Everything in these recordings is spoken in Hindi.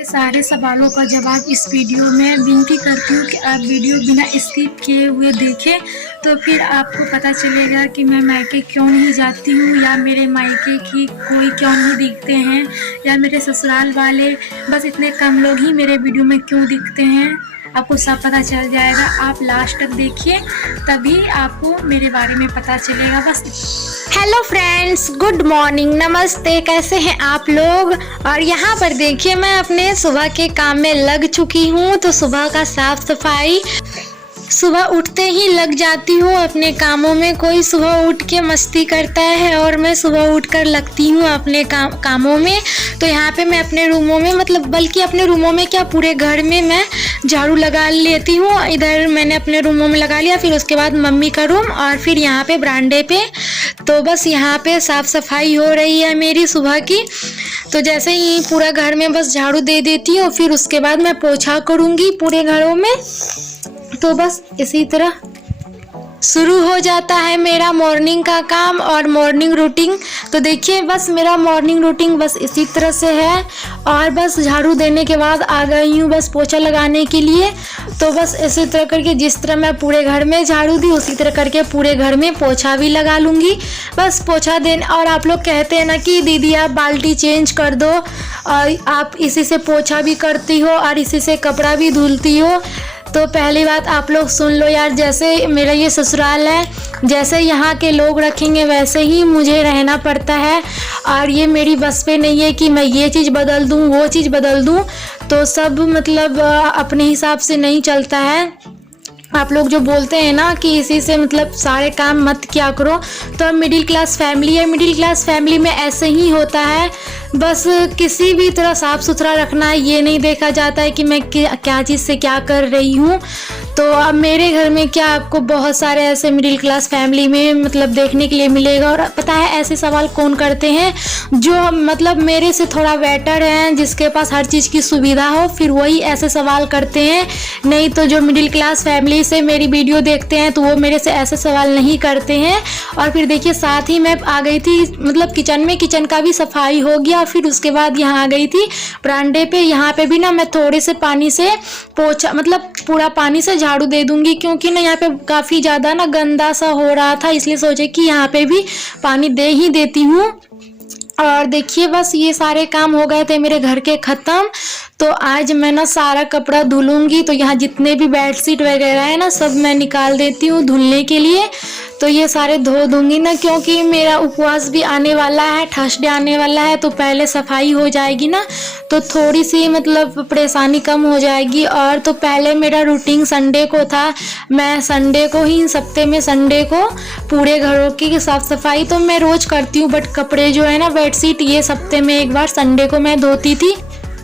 के सारे सवालों का जवाब इस वीडियो में। विनती करती हूँ कि आप वीडियो बिना स्किप किए हुए देखें, तो फिर आपको पता चलेगा कि मैं मायके क्यों नहीं जाती हूँ, या मेरे मायके की कोई क्यों नहीं दिखते हैं, या मेरे ससुराल वाले बस इतने कम लोग ही मेरे वीडियो में क्यों दिखते हैं। आपको सब पता चल जाएगा। आप लास्ट तक देखिए, तभी आपको मेरे बारे में पता चलेगा। बस हेलो फ्रेंड्स, गुड मॉर्निंग, नमस्ते। कैसे हैं आप लोग? और यहाँ पर देखिए मैं अपने सुबह के काम में लग चुकी हूँ। तो सुबह का साफ सफाई सुबह उठते ही लग जाती हूँ अपने कामों में। कोई सुबह उठ के मस्ती करता है और मैं सुबह उठकर लगती हूँ अपने कामों में। तो यहाँ पे मैं अपने रूमों में, मतलब बल्कि अपने रूमों में क्या, पूरे घर में मैं झाड़ू लगा लेती हूँ। इधर मैंने अपने रूमों में लगा लिया, फिर उसके बाद मम्मी का रूम, और फिर यहाँ पे बरामदे पे। तो बस यहाँ पे साफ सफाई हो रही है मेरी सुबह की। तो जैसे ही पूरा घर में बस झाड़ू दे देती हूँ, फिर उसके बाद मैं पोछा करूँगी पूरे घरों में। तो बस इसी तरह शुरू हो जाता है मेरा मॉर्निंग का काम और मॉर्निंग रूटीन। तो देखिए बस मेरा मॉर्निंग रूटीन बस इसी तरह से है। और बस झाड़ू देने के बाद आ गई हूँ बस पोछा लगाने के लिए। तो बस इसी तरह करके, जिस तरह मैं पूरे घर में झाड़ू दी, उसी तरह करके पूरे घर में पोछा भी लगा लूँगी। बस पोछा देने, और आप लोग कहते हैं ना कि दीदी आप बाल्टी चेंज कर दो, और आप इसी से पोछा भी करती हो और इसी से कपड़ा भी धुलती हो। तो पहली बात आप लोग सुन लो यार, जैसे मेरा ये ससुराल है, जैसे यहाँ के लोग रखेंगे वैसे ही मुझे रहना पड़ता है। और ये मेरी बस पे नहीं है कि मैं ये चीज़ बदल दूँ, वो चीज़ बदल दूँ। तो सब मतलब अपने हिसाब से नहीं चलता है। आप लोग जो बोलते हैं ना कि इसी से मतलब सारे काम मत किया करो, तो मिडिल क्लास फैमिली है, मिडिल क्लास फैमिली में ऐसे ही होता है। बस किसी भी तरह साफ़ सुथरा रखना है, ये नहीं देखा जाता है कि मैं क्या चीज़ से क्या कर रही हूँ। तो अब मेरे घर में क्या, आपको बहुत सारे ऐसे मिडिल क्लास फैमिली में मतलब देखने के लिए मिलेगा। और पता है ऐसे सवाल कौन करते हैं, जो मतलब मेरे से थोड़ा बेटर हैं, जिसके पास हर चीज़ की सुविधा हो, फिर वही ऐसे सवाल करते हैं। नहीं तो जो मिडिल क्लास फैमिली से मेरी वीडियो देखते हैं तो वो मेरे से ऐसे सवाल नहीं करते हैं। और फिर देखिए साथ ही मैं आ गई थी मतलब किचन में, किचन का भी सफाई हो गया। फिर उसके बाद यहाँ आ गई थी बरामदे पे। यहाँ पे भी ना मैं थोड़े से पानी से पोछा, मतलब पूरा पानी से झाड़ू दे दूंगी, क्योंकि ना यहाँ पे काफ़ी ज़्यादा ना गंदा सा हो रहा था, इसलिए सोचे कि यहाँ पे भी पानी दे ही देती हूँ। और देखिए बस ये सारे काम हो गए थे मेरे घर के ख़त्म। तो आज मैं ना सारा कपड़ा धुलूंगी। तो यहाँ जितने भी बेडशीट वगैरह है ना, सब मैं निकाल देती हूँ धुलने के लिए। तो ये सारे धो दूंगी ना, क्योंकि मेरा उपवास भी आने वाला है, थर्सडे आने वाला है। तो पहले सफाई हो जाएगी ना, तो थोड़ी सी मतलब परेशानी कम हो जाएगी। और तो पहले मेरा रूटीन संडे को था, मैं संडे को ही, सप्ते में संडे को पूरे घरों की साफ़ सफाई तो मैं रोज़ करती हूँ। बट कपड़े जो है ना, बेडशीट, ये सप्ते में एक बार संडे को मैं धोती थी।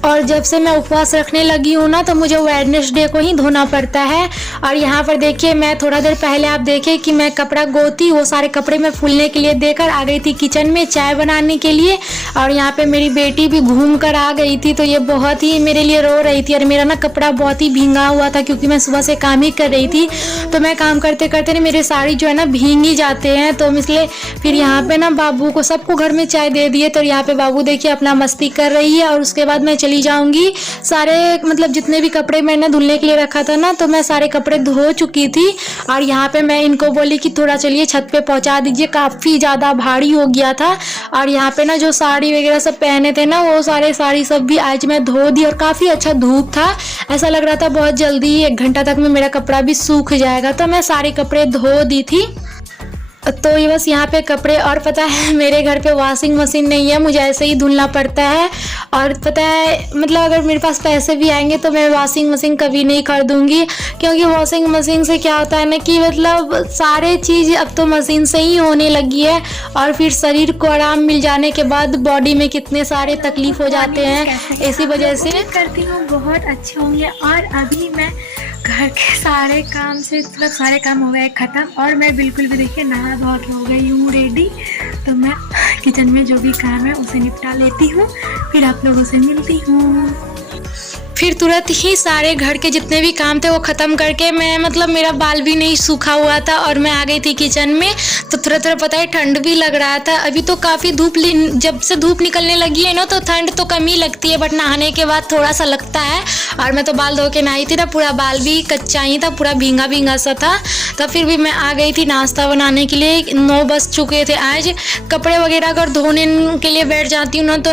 और जब से मैं उपवास रखने लगी हूँ ना, तो मुझे वेडनेसडे को ही धोना पड़ता है। और यहाँ पर देखिए मैं थोड़ा देर पहले आप देखे कि मैं कपड़ा गोती, वो सारे कपड़े मैं फूलने के लिए देकर आ गई थी किचन में चाय बनाने के लिए। और यहाँ पे मेरी बेटी भी घूम कर आ गई थी। तो ये बहुत ही मेरे लिए रो रही थी, और मेरा ना कपड़ा बहुत ही भींगा हुआ था, क्योंकि मैं सुबह से काम ही कर रही थी। तो मैं काम करते करते ना मेरे साड़ी जो है ना भींग ही जाते हैं। तो इसलिए फिर यहाँ पे ना बाबू को, सबको घर में चाय दे दिए। तो यहाँ पे बाबू देखिए अपना मस्ती कर रही है। और उसके बाद मैं चली जाऊंगी। सारे मतलब जितने भी कपड़े मैंने धुलने के लिए रखा था ना, तो मैं सारे कपड़े धो चुकी थी। और यहाँ पे मैं इनको बोली कि थोड़ा चलिए छत पे पहुँचा दीजिए, काफ़ी ज़्यादा भारी हो गया था। और यहाँ पे ना जो साड़ी वगैरह सब पहने थे ना, वो सारे साड़ी सब भी आज मैं धो दी। और काफ़ी अच्छा धूप था, ऐसा लग रहा था बहुत जल्दी 1 घंटा तक में मेरा कपड़ा भी सूख जाएगा। तो मैं सारे कपड़े धो दी थी। तो ये बस यहाँ पे कपड़े, और पता है मेरे घर पे वॉशिंग मशीन नहीं है, मुझे ऐसे ही धुलना पड़ता है। और पता है मतलब अगर मेरे पास पैसे भी आएंगे तो मैं वॉशिंग मशीन कभी नहीं खरीदूँगी, क्योंकि वॉशिंग मशीन से क्या होता है ना कि मतलब सारे चीज़ अब तो मशीन से ही होने लगी है। और फिर शरीर को आराम मिल जाने के बाद बॉडी में कितने सारे तकलीफ हो जाते हैं, इसी वजह से करती हूँ। बहुत अच्छे होंगे। और अभी मैं घर के सारे काम से मतलब सारे काम हो गए ख़त्म, और मैं बिल्कुल भी देखिए नहा धो के हो गई हूँ रेडी। तो मैं किचन में जो भी काम है उसे निपटा लेती हूँ, फिर आप लोगों से मिलती हूँ। फिर तुरंत ही सारे घर के जितने भी काम थे वो ख़त्म करके मैं मतलब मेरा बाल भी नहीं सूखा हुआ था और मैं आ गई थी किचन में। तो थोड़ा पता है ठंड भी लग रहा था। अभी तो काफ़ी जब से धूप निकलने लगी है ना तो ठंड तो कम ही लगती है, बट नहाने के बाद थोड़ा सा लगता है। और मैं तो बाल धो के नहाई थी ना, पूरा बाल भी कच्चा ही था, पूरा भींगा भींगा सा था। तो फिर भी मैं आ गई थी नाश्ता बनाने के लिए। 9 बज चुके थे। आज कपड़े वगैरह अगर धोने के लिए बैठ जाती हूँ ना तो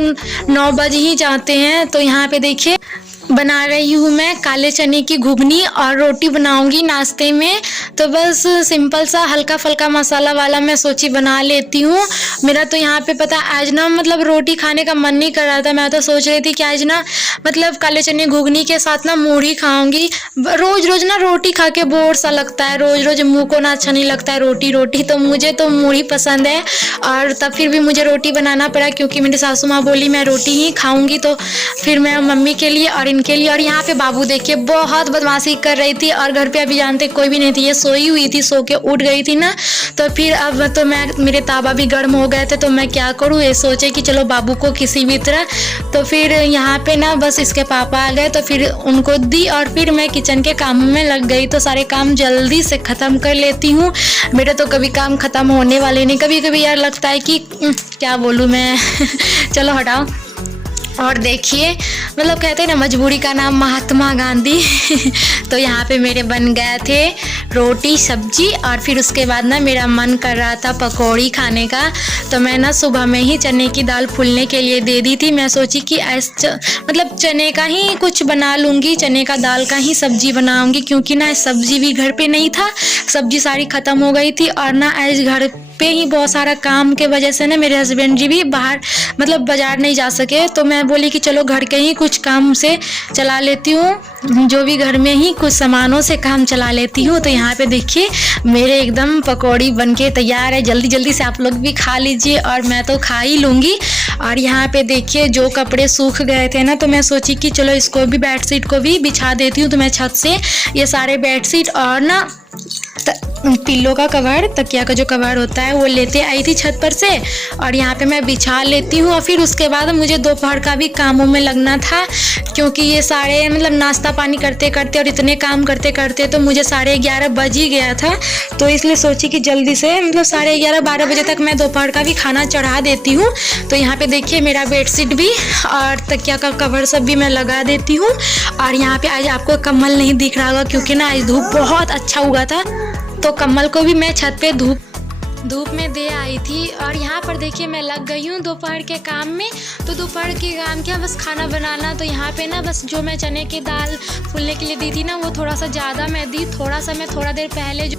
9 बज ही जाते हैं। तो यहाँ पे देखिए बना रही हूँ मैं काले चने की घुगनी और रोटी बनाऊंगी नाश्ते में। तो बस सिंपल सा हल्का फुल्का मसाला वाला मैं सोची बना लेती हूँ। मेरा तो यहाँ पे पता आज ना मतलब रोटी खाने का मन नहीं कर रहा था। मैं तो सोच रही थी कि आज ना मतलब काले चने घुगनी के साथ ना मूढ़ी खाऊंगी। रोज रोज ना रोटी खा के बोर सा लगता है, रोज रोज मुँह को ना अच्छा नहीं लगता है रोटी। तो मुझे तो मूढ़ी पसंद है और तब फिर भी मुझे रोटी बनाना पड़ा क्योंकि मेरी सासू माँ बोली मैं रोटी ही खाऊंगी। तो फिर मैं मम्मी के लिए और इनके लिए। और यहाँ पे बाबू देखिए बहुत बदमाशी कर रही थी और घर पे अभी जानते कोई भी नहीं थी, ये सोई हुई थी, सो के उठ गई थी ना। तो फिर अब तो मेरे ताबा भी गर्म हो गए थे तो मैं क्या करूँ, ये सोचे कि चलो बाबू को किसी भी तरह। तो फिर यहाँ पे ना बस इसके पापा आ गए तो फिर उनको दी और फिर मैं किचन के कामों में लग गई। तो सारे काम जल्दी से ख़त्म कर लेती हूँ। मेरे तो कभी काम ख़त्म होने वाले नहीं। कभी कभी यार लगता है कि क्या बोलूँ मैं चलो हटाओ। और देखिए मतलब कहते हैं ना मजबूरी का नाम महात्मा गांधी तो यहाँ पे मेरे बन गए थे रोटी सब्जी और फिर उसके बाद ना मेरा मन कर रहा था पकौड़ी खाने का। तो मैं ना सुबह में ही चने की दाल फूलने के लिए दे दी थी। मैं सोची कि मतलब चने का ही कुछ बना लूँगी, चने का दाल का ही सब्जी बनाऊँगी क्योंकि ना सब्जी भी घर पे नहीं था, सब्जी सारी ख़त्म हो गई थी। और ना आज घर पे ही बहुत सारा काम के वजह से ना मेरे हस्बैंड जी भी बाहर मतलब बाज़ार नहीं जा सके। तो मैं बोली कि चलो घर के ही कुछ काम से चला लेती हूँ, जो भी घर में ही कुछ सामानों से काम चला लेती हूँ। तो यहाँ पे देखिए मेरे एकदम पकौड़ी बनके तैयार है। जल्दी जल्दी से आप लोग भी खा लीजिए और मैं तो खा ही लूँगी। और यहाँ पे देखिए जो कपड़े सूख गए थे ना तो मैं सोची कि चलो इसको भी बेडशीट को भी बिछा देती हूँ। तो मैं छत से ये सारे बेडशीट और ना पिल्लो का कवर, तकिया का जो कवर होता है वो लेते आई थी छत पर से और यहाँ पे मैं बिछा लेती हूँ। और फिर उसके बाद मुझे दोपहर का भी कामों में लगना था क्योंकि ये सारे मतलब नाश्ता पानी करते करते और इतने काम करते करते तो मुझे 11:30 बज ही गया था। तो इसलिए सोची कि जल्दी से मतलब 11:30-12 बजे तक मैं दोपहर का भी खाना चढ़ा देती हूँ। तो यहाँ पे देखिए मेरा बेडशीट भी और तकिया का कवर सब भी मैं लगा देती हूँ। और यहाँ पे आज आपको कम्बल नहीं दिख रहा होगा क्योंकि ना आज धूप बहुत अच्छा हुआ था तो कम्बल को भी मैं छत पे धूप में दे आई थी। और यहाँ पर देखिए मैं लग गई हूँ दोपहर के काम में। तो दोपहर के काम क्या बस खाना बनाना। तो यहाँ पे ना बस जो मैं चने की दाल फूलने के लिए दी थी ना वो थोड़ा सा ज़्यादा मैं दी। थोड़ा देर पहले जो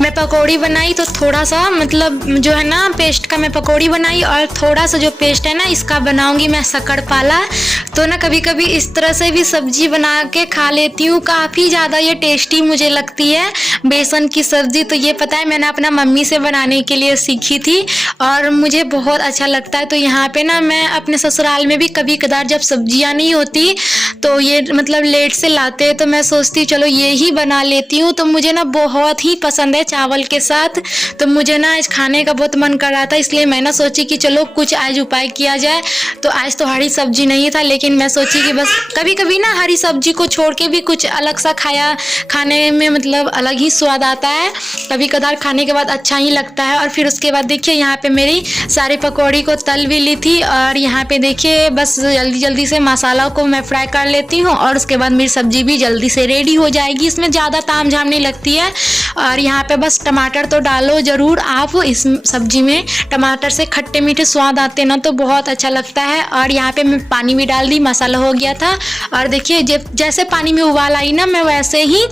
मैं पकौड़ी बनाई तो थोड़ा सा मतलब जो है ना पेस्ट का मैं पकौड़ी बनाई और थोड़ा सा जो पेस्ट है ना इसका बनाऊंगी मैं शक्करपाला। तो ना कभी कभी इस तरह से भी सब्जी बना के खा लेती हूँ, काफ़ी ज़्यादा ये टेस्टी मुझे लगती है बेसन की सब्ज़ी। तो ये पता है मैंने अपना मम्मी से बनाने के लिए सीखी थी और मुझे बहुत अच्छा लगता है। तो यहाँ पे ना मैं अपने ससुराल में भी कभी कदार जब सब्जियाँ नहीं होती तो ये मतलब लेट से लाते तो मैं सोचती चलो ये ही बना लेती हूँ। तो मुझे ना बहुत ही पसंद है चावल के साथ। तो मुझे ना आज खाने का बहुत मन कर रहा था इसलिए मैं ना सोची कि चलो कुछ आज उपाय किया जाए। तो आज तो हरी सब्जी नहीं था लेकिन मैं सोची कि बस कभी कभी ना हरी सब्जी को छोड़ के भी कुछ अलग सा खाने में मतलब अलग ही स्वाद आता है, कभी कदार खाने के बाद अच्छा ही लगता है। और फिर उसके बाद देखिए यहाँ पे मेरी सारी पकौड़ी को तल भी ली थी और यहाँ पे देखिए बस जल्दी से मसाला को मैं फ्राई कर लेती हूँ और उसके बाद मेरी सब्जी भी जल्दी से रेडी हो जाएगी। इसमें ज़्यादा ताम झाम नहीं लगती है। और यहाँ पे बस टमाटर तो डालो ज़रूर आप इस सब्जी में, टमाटर से खट्टे मीठे स्वाद आते ना तो बहुत अच्छा लगता है। और यहाँ पे मैं पानी भी डाल दी, मसाला हो गया था। और देखिए जैसे पानी में उबाल आई ना मैं वैसे ही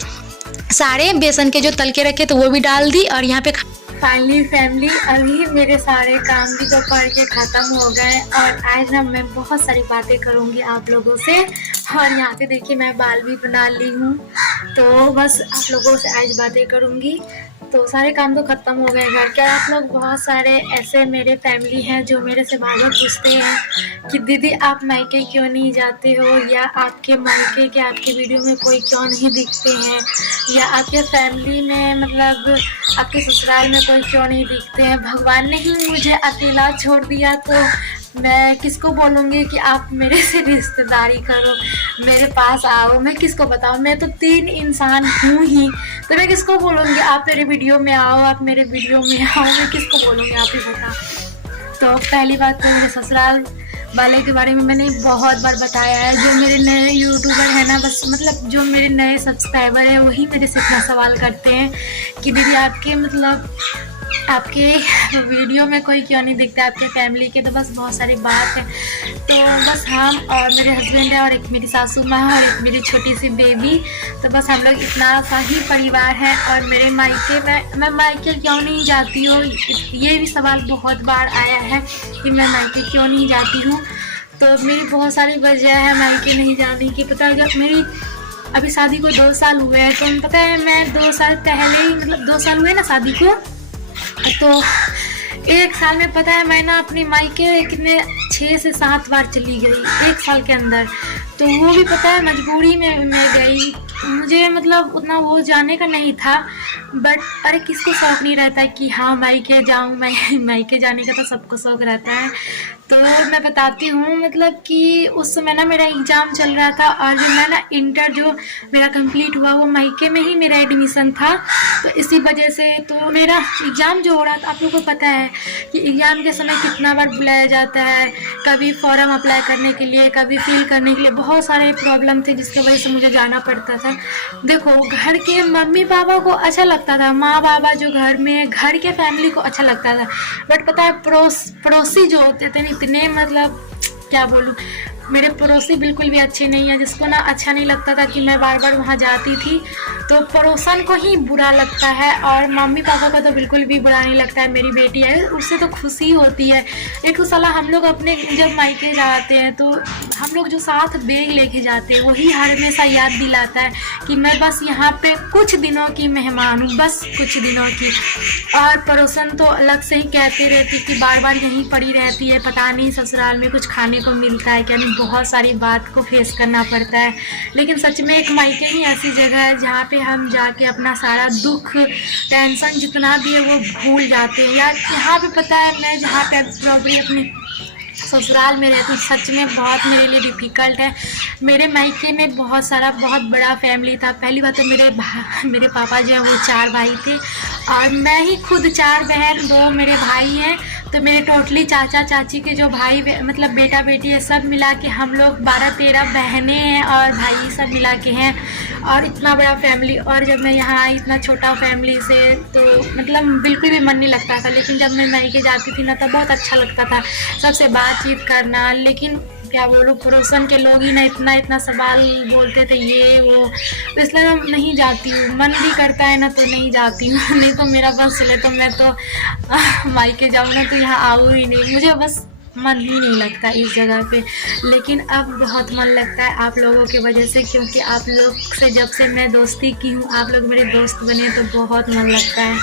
सारे बेसन के जो तल के रखे तो वो भी डाल दी। और यहाँ पे फाइनली फैमिली अभी मेरे सारे काम भी दोपहर के ख़त्म हो गए और आज ना मैं बहुत सारी बातें करूँगी आप लोगों से। और यहाँ पे देखिए मैं बाल भी बना ली हूँ तो बस आप लोगों से आज बातें करूँगी। तो सारे काम तो ख़त्म हो गए घर के। आप लोग बहुत सारे ऐसे मेरे फैमिली हैं जो मेरे से बार बार पूछते हैं कि दीदी आप मायके क्यों नहीं जाते हो, या आपके मायके के आपके वीडियो में कोई क्यों नहीं दिखते हैं, या आपके फैमिली में मतलब आपके ससुराल में कोई क्यों नहीं दिखते हैं। भगवान ने ही मुझे अकेला छोड़ दिया तो मैं किसको बोलूँगी कि आप मेरे से रिश्तेदारी करो, मेरे पास आओ, मैं किसको बताऊँ? मैं तो 3 इंसान हूँ ही, तो मैं किसको बोलूँगी आप मेरे वीडियो में आओ, आप मेरे वीडियो में आओ, मैं किसको बोलूँगी आप ही बताओ। तो पहली बात तो मेरे ससुराल वाले के बारे में मैंने बहुत बार बताया है। जो मेरे नए यूट्यूबर हैं ना, बस मतलब जो मेरे नए सब्सक्राइबर हैं वही मेरे से इतना सवाल करते हैं कि दीदी आपके मतलब आपके वीडियो में कोई क्यों नहीं दिखता आपके फैमिली के। तो बस बहुत सारी बात है। तो बस हम और मेरे हस्बैंड है और एक मेरी सासू माँ और एक मेरी छोटी सी बेबी, तो बस हम लोग इतना सा ही परिवार है। और मेरे मायके मैं मायके क्यों नहीं जाती हूँ, ये भी सवाल बहुत बार आया है कि मैं मायके क्यों नहीं जाती हूँ। तो मेरी बहुत सारी वजह है मायके नहीं जाने की। पता है जब मेरी अभी शादी को 2 साल हुए हैं, तो पता है मैं 2 साल पहले ही मतलब 2 साल हुए ना शादी को, तो 1 साल में पता है मैं ना अपनी मायके कितने 6 से 7 बार चली गई 1 साल के अंदर। तो वो भी पता है मजबूरी में मैं गई, मुझे मतलब उतना वो जाने का नहीं था। बट अरे किसको शौक़ नहीं रहता है कि हाँ मायके जाऊँ, मैं मायके जाने का तो सबको शौक़ रहता है। तो मैं बताती हूँ मतलब कि उस समय ना मेरा एग्ज़ाम चल रहा था और जो मैं ना इंटर जो मेरा कंप्लीट हुआ वो मायके में ही मेरा एडमिशन था। तो इसी वजह से तो मेरा एग्ज़ाम जो हो रहा था, आप लोगों को पता है कि एग्ज़ाम के समय कितना बार बुलाया जाता है, कभी फॉर्म अप्लाई करने के लिए, कभी फिल करने के लिए, बहुत सारे प्रॉब्लम थे जिसकी वजह से मुझे जाना पड़ता था। देखो घर के मम्मी पापा को अच्छा लगता था, माँ बाबा जो घर में घर के फैमिली को अच्छा लगता था। बट पता है पड़ोसी जो होते थे इतने मतलब क्या बोलूँ, मेरे पड़ोसी बिल्कुल भी अच्छे नहीं हैं, जिसको ना अच्छा नहीं लगता था कि मैं बार बार वहाँ जाती थी। तो पड़ोसन को ही बुरा लगता है और मम्मी पापा को तो बिल्कुल भी बुरा नहीं लगता है। मेरी बेटी है उससे तो खुशी होती है। एक तो साला हम लोग अपने जब मायके जाते हैं तो हम लोग जो साथ बैग लेके जाते हैं वही हर हमेशा याद दिलाता है कि मैं बस यहाँ पे कुछ दिनों की मेहमान हूँ, बस कुछ दिनों की। और पड़ोसन तो अलग से ही कहते रहती कि बार बार यहीं पड़ी रहती है, पता नहीं ससुराल में कुछ खाने को मिलता है क्या नहीं, बहुत सारी बात को फेस करना पड़ता है। लेकिन सच में एक मायके ही ऐसी जगह है जहाँ पे हम जाके अपना सारा दुख टेंशन जितना भी है वो भूल जाते हैं। यार यहाँ पे पता है मैं जहाँ पे प्रॉब्लम अपनी ससुराल में रहती हूँ सच में बहुत मेरे लिए डिफ़िकल्ट है। मेरे मायके में बहुत बड़ा फैमिली था। पहली बात तो मेरे पापा जो है वो 4 भाई थे और मैं ही खुद 4 बहन, 2 मेरे भाई हैं। तो मेरे टोटली चाचा चाची के जो भाई मतलब बेटा बेटी है सब मिला के हम लोग 12-13 बहनें हैं और भाई सब मिला के हैं। और इतना बड़ा फैमिली, और जब मैं यहाँ आई इतना छोटा फैमिली से तो मतलब बिल्कुल भी मन नहीं लगता था। लेकिन जब मैं मायके जाती थी ना तब बहुत अच्छा लगता था सबसे बातचीत करना। लेकिन क्या बोलूँ पड़ोसन के लोग ही ना इतना सवाल बोलते थे ये वो, तो इसलिए मैं नहीं जाती हूँ। मन भी करता है ना तो नहीं जाती हूँ, नहीं तो मेरा बस चले तो मैं तो मायके जाऊँ ना तो यहाँ आऊँ ही नहीं, मुझे बस मन ही नहीं लगता इस जगह पे। लेकिन अब बहुत मन लगता है आप लोगों की वजह से, क्योंकि आप लोग से जब से मैं दोस्ती की हूँ, आप लोग मेरे दोस्त बने तो बहुत मन लगता है।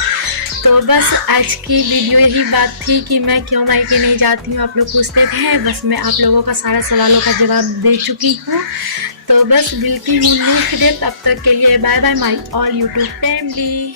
तो बस आज की वीडियो यही बात थी कि मैं क्यों मायके नहीं जाती हूँ, आप लोग पूछते थे। बस मैं आप लोगों का सारा सवालों का जवाब दे चुकी हूँ। तो बस मिलती हूँ नेक्स्ट डे, तब तक के लिए bye bye my all YouTube family.